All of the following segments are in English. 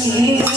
Jesus.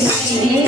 Sim.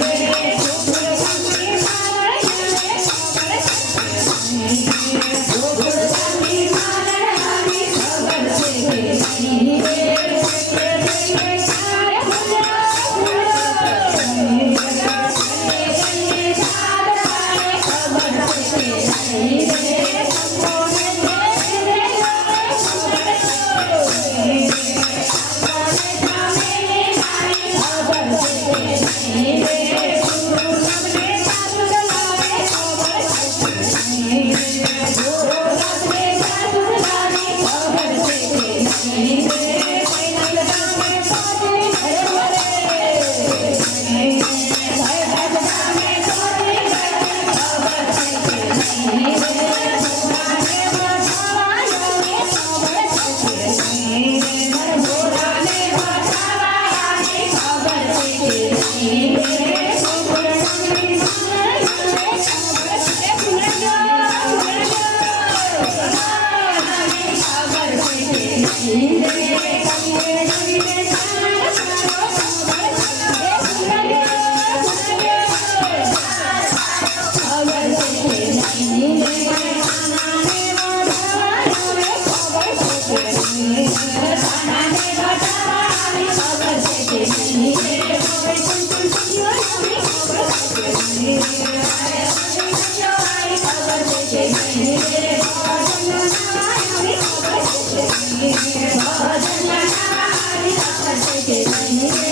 Thank you.